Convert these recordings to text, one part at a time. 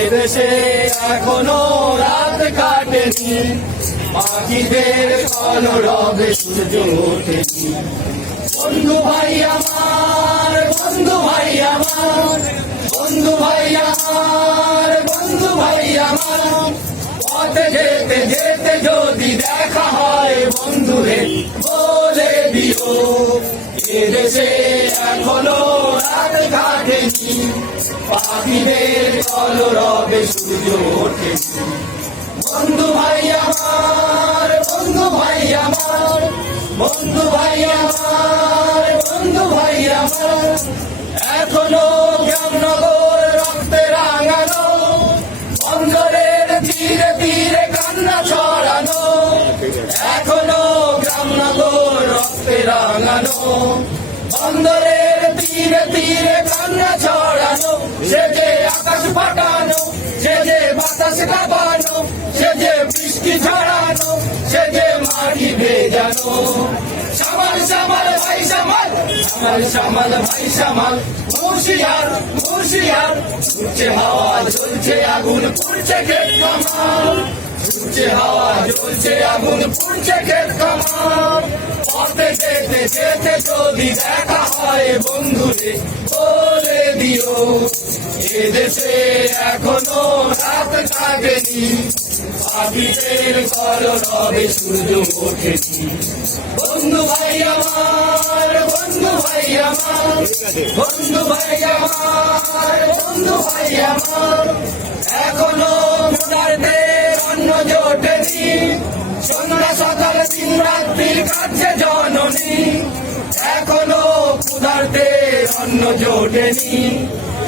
এদেশে এখনো রাত কাটেনি, পাখিদের কলরবে সূর্য ওঠেনি। বন্ধু ভাই আমার, বন্ধু ভাই আমার, বন্ধু ভাই আমার, বন্ধু ভাই আমার, পথে যেতে যেতে যদি দেখা হয় বন্ধুরে বলে দিও, এদেশে এখনো রাত কাটেনি, পাখিদের কলরবে সূর্য ওঠেনি। বন্ধু ভাই আমার, বন্ধু ভাই আমার, বন্ধু ভাই আমার, বন্ধু ভাই আমার, এখনো গ্রামনগর রক্তে রাঙানো, বন্দরের তীরে তীরে কান্না ছড়ানো, এখনো গ্রামনগর রক্তে রাঙানো, বন্দরের তীরে তীরে কান্না ছড়ানো, সে যে আকাশ ফাটানো, সে যে বাতাস কাঁপানো, সে যে বৃষ্টি ঝরানো, সে যে মাটি ভেজানো। সামাল সামাল ভাই সামাল, সামাল সামাল ভাই সামাল, হুঁশিয়ার হুঁশিয়ার, ছুটছে হাওয়া জ্বলছে আগুন পুড়ছে ক্ষেত খামার, ছুটছে হাওয়া জ্বলছে আগুন পুড়ছে ক্ষেত খামার। পথে যেতে যেতে যদি দেখা হয় বন্ধুরে বলে দিও, এদেশে এখনো রাত কাটেনি, পাখিদের কলরবে সূর্য ওঠেনি। বন্ধু ভাই আমার, বন্ধু ভাই আমার, বন্ধু ভাই আমার, বন্ধু ভাই আমার, এখনো মোদারদের অন্ন জোটেনি, সন্ধ্যা সকাল দিন রাত্রির কাছে জননী, এখনো ক্ষুধার্তের অন্ন জোটেনি,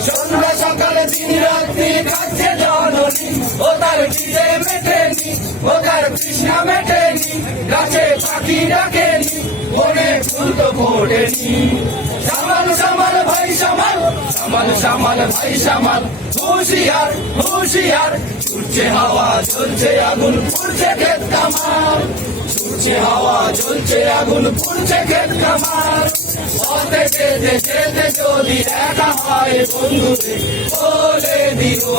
সন্ধ্যা সকাল দিন রাত্রির কাছে জননী। ও তার খিদে মেটেনি, ও তার তৃষ্ণা মেটেনি, গাছে পাখি ডাকেনি, বনে ফুল তো ফোটেনি। সামাল সামাল ভাই সামাল, সামাল সামাল ভাই সামাল, হুঁশিয়ার হুঁশিয়ার, ছুটছে হাওয়া জ্বলছে আগুন পুড়ছে ক্ষেত খামার, ছুটছে হাওয়া জ্বলছে আগুন পুড়ছে ক্ষেত খামার। পথে যেতে যেতে যদি দেখা হয় বন্ধুরে বলে দিও,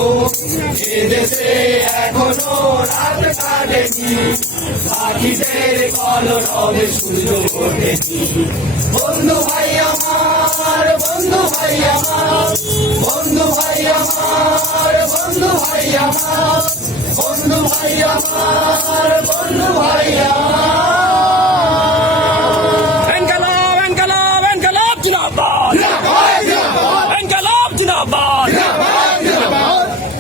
এদেশে এখনো রাত কাটেনি, পাখিদের কলরবে সূর্য ওঠেনি। বন্ধু ভাই আমার, বন্ধু ভাই আমার, বন্ধু ভাই আমার, বন্ধু ভাই আমার, বন্ধু ভাই আমার, বন্ধু ভাই আমার।